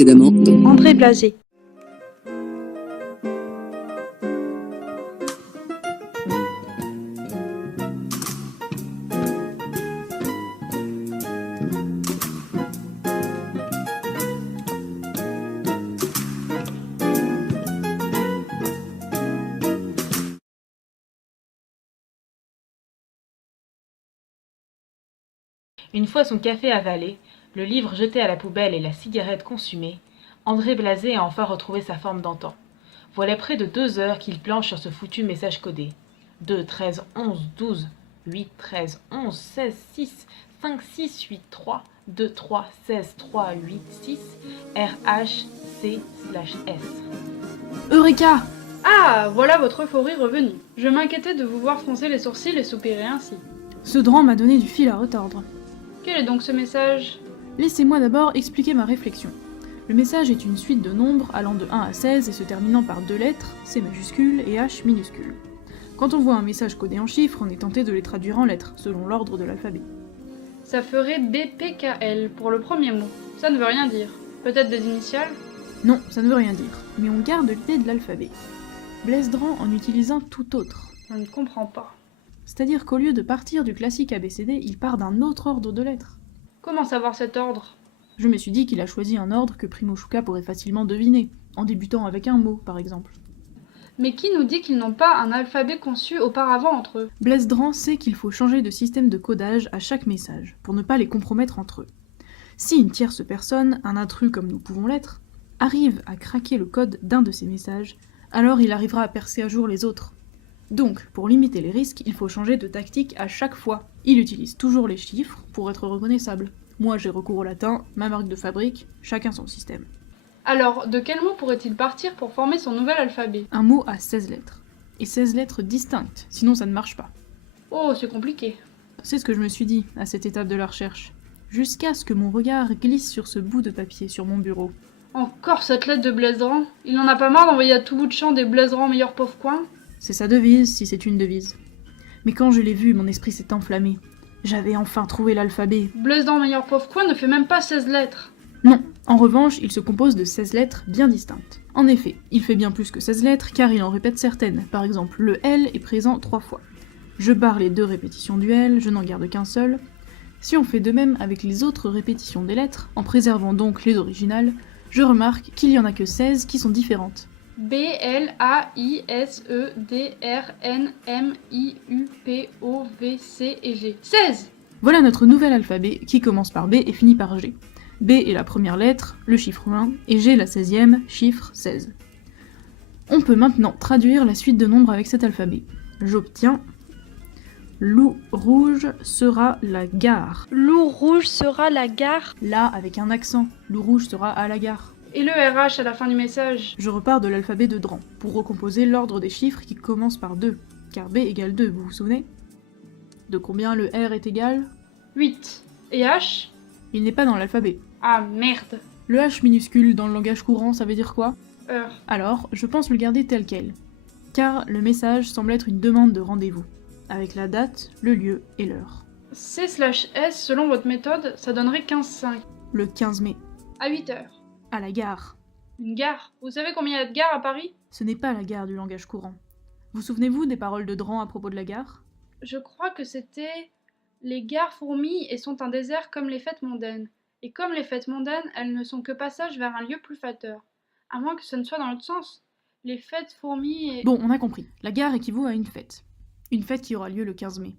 Précédemment dans André Blasé. Une fois son café avalé, le livre jeté à la poubelle et la cigarette consumée, André Blasé a enfin retrouvé sa forme d'antan. Voilà près de 2 heures qu'il planche sur ce foutu message codé. 2, 13, 11, 12, 8, 13, 11, 16, 6, 5, 6, 8, 3, 2, 3, 16, 3, 8, 6, RH, C/S. Eureka! Ah, voilà votre euphorie revenue. Je m'inquiétais de vous voir froncer les sourcils et soupirer ainsi. Ce drame m'a donné du fil à retordre. Quel est donc ce message? Laissez-moi d'abord expliquer ma réflexion. Le message est une suite de nombres allant de 1 à 16 et se terminant par 2 lettres, C majuscule et H minuscule. Quand on voit un message codé en chiffres, on est tenté de les traduire en lettres, selon l'ordre de l'alphabet. Ça ferait BPKL pour le premier mot. Ça ne veut rien dire. Peut-être des initiales? Non, ça ne veut rien dire, mais on garde l'idée de l'alphabet. Blaise Dran en utilise un tout autre. Je ne comprends pas. C'est-à-dire qu'au lieu de partir du classique ABCD, il part d'un autre ordre de lettres. Comment savoir cet ordre? Je me suis dit qu'il a choisi un ordre que Primo Chouka pourrait facilement deviner, en débutant avec un mot, par exemple. Mais qui nous dit qu'ils n'ont pas un alphabet conçu auparavant entre eux? Blaise Dran sait qu'il faut changer de système de codage à chaque message, pour ne pas les compromettre entre eux. Si une tierce personne, un intrus comme nous pouvons l'être, arrive à craquer le code d'un de ces messages, alors il arrivera à percer à jour les autres. Donc, pour limiter les risques, il faut changer de tactique à chaque fois. Il utilise toujours les chiffres pour être reconnaissable. Moi j'ai recours au latin, ma marque de fabrique, chacun son système. Alors, de quel mot pourrait-il partir pour former son nouvel alphabet? Un mot a 16 lettres. Et 16 lettres distinctes, sinon ça ne marche pas. Oh, c'est compliqué. C'est ce que je me suis dit à cette étape de la recherche. Jusqu'à ce que mon regard glisse sur ce bout de papier sur mon bureau. Encore cette lettre de Blaise Dran? Il n'en a pas marre d'envoyer à tout bout de champ des Blaise Dran meilleur pauvre coin? C'est sa devise, si c'est une devise. Mais quand je l'ai vu, mon esprit s'est enflammé. J'avais enfin trouvé l'alphabet. Blaise Dran meilleur pauvre coin ne fait même pas 16 lettres. Non, en revanche, il se compose de 16 lettres bien distinctes. En effet, il fait bien plus que 16 lettres car il en répète certaines. Par exemple, le L est présent 3 fois. Je barre les 2 répétitions du L, je n'en garde qu'un seul. Si on fait de même avec les autres répétitions des lettres, en préservant donc les originales, je remarque qu'il y en a que 16 qui sont différentes. B, L, A, I, S, E, D, R, N, M, I, U, P, O, V, C et G. 16! Voilà notre nouvel alphabet qui commence par B et finit par G. B est la première lettre, le chiffre 1, et G la 16e, chiffre 16. On peut maintenant traduire la suite de nombres avec cet alphabet. J'obtiens loup rouge sera la gare. Loup rouge sera la gare. Là avec un accent, loup rouge sera à la gare. Et le RH à la fin du message? Je repars de l'alphabet de Dran, pour recomposer l'ordre des chiffres qui commence par 2, car B égale 2, vous vous souvenez? De combien le R est égal? 8. Et H? Il n'est pas dans l'alphabet. Ah merde. Le H minuscule dans le langage courant, ça veut dire quoi? Heure. Alors, je pense le garder tel quel, car le message semble être une demande de rendez-vous, avec la date, le lieu et l'heure. C/S, selon votre méthode, ça donnerait 15,5. Le 15 mai, À 8 heures. à la gare. Une gare? Vous savez combien il y a de gares à Paris? Ce n'est pas la gare du langage courant. Vous souvenez-vous des paroles de Dran à propos de la gare? Je crois que c'était... Les gares fourmillent et sont un désert comme les fêtes mondaines. Et comme les fêtes mondaines, elles ne sont que passage vers un lieu plus flatteur. À moins que ce ne soit dans l'autre sens. Les fêtes fourmillent et... Bon, on a compris. La gare équivaut à une fête. Une fête qui aura lieu le 15 mai.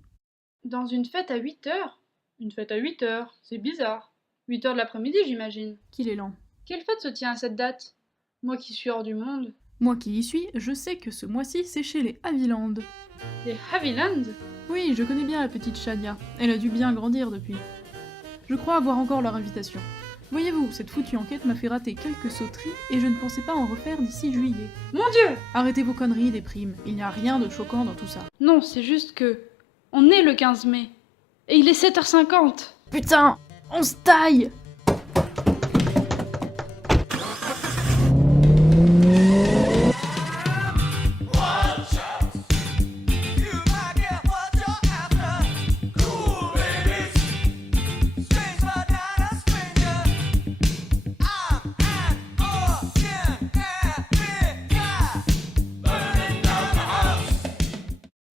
Dans une fête à 8 heures? Une fête à 8 heures, c'est bizarre. 8 heures de l'après-midi, j'imagine. Qu'il est lent. Quelle fête se tient à cette date? Moi qui suis hors du monde. Moi qui y suis, je sais que ce mois-ci, c'est chez les Haviland. Les Haviland? Oui, je connais bien la petite Shania. Elle a dû bien grandir depuis. Je crois avoir encore leur invitation. Voyez-vous, cette foutue enquête m'a fait rater quelques sauteries et je ne pensais pas en refaire d'ici juillet. Mon Dieu! Arrêtez vos conneries, des primes. Il n'y a rien de choquant dans tout ça. Non, c'est juste que... On est le 15 mai. Et il est 7h50. Putain, on se taille!